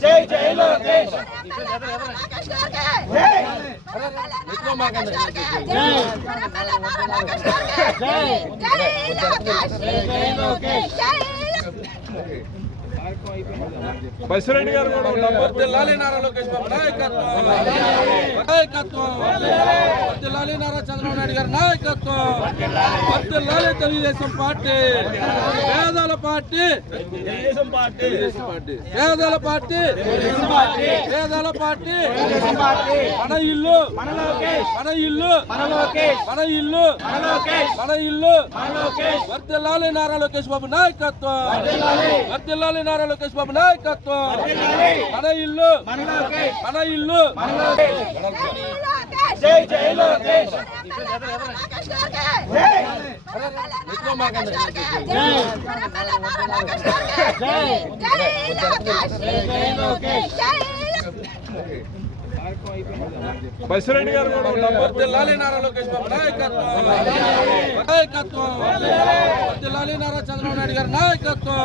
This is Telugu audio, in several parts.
జై జై లోకేష్ బసిరెడ్డి గారు కూడా వర్ధిల్లాలి నారా లోకేష్ బాబు నాయకత్వం వర్ధిల్లాలి నారా చంద్రబాబు నాయుడు గారి నాయకత్వం వర్ధిల్లాలి తెలుగుదేశం పార్టీ పేదల పార్టీ పేదల పార్టీ పేదల పార్టీ మన ఇల్లు మన ఇల్లు మన ఇల్లు మన ఇల్లు వర్ధిల్లాలి నారా లోకేష్ బాబు నాయకత్వం వర్ధిల్లాలి నారా లోకేష్ బాబు నాయకత్వం మన ఇల్లు మన ఇల్లు జై జై లోకేష్ బసిరెడ్డి గారు కూడా వర్ధిల్లాలి నారా లోకేష్ బాబు నాయకత్వం వర్ధిల్లాలి నారా చంద్రబాబు నాయుడు గారి నాయకత్వం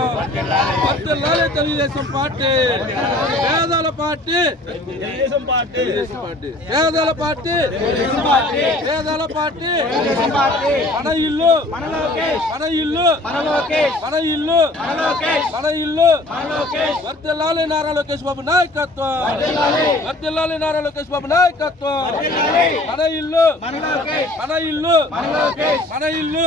వర్ధిల్లాలి తెలుగుదేశం పార్టీ పేదల పార్టీ పేదల పార్టీ పేదల పార్టీ మన ఇల్లు మన ఇల్లు మన ఇల్లు మన ఇల్లు వర్ధిల్లాలి నారా లోకేష్ బాబు నాయకత్వం వర్ధిల్లాలి నారా లోకేష్ బాబు నాయకత్వం మన ఇల్లు మన ఇల్లు మన ఇల్లు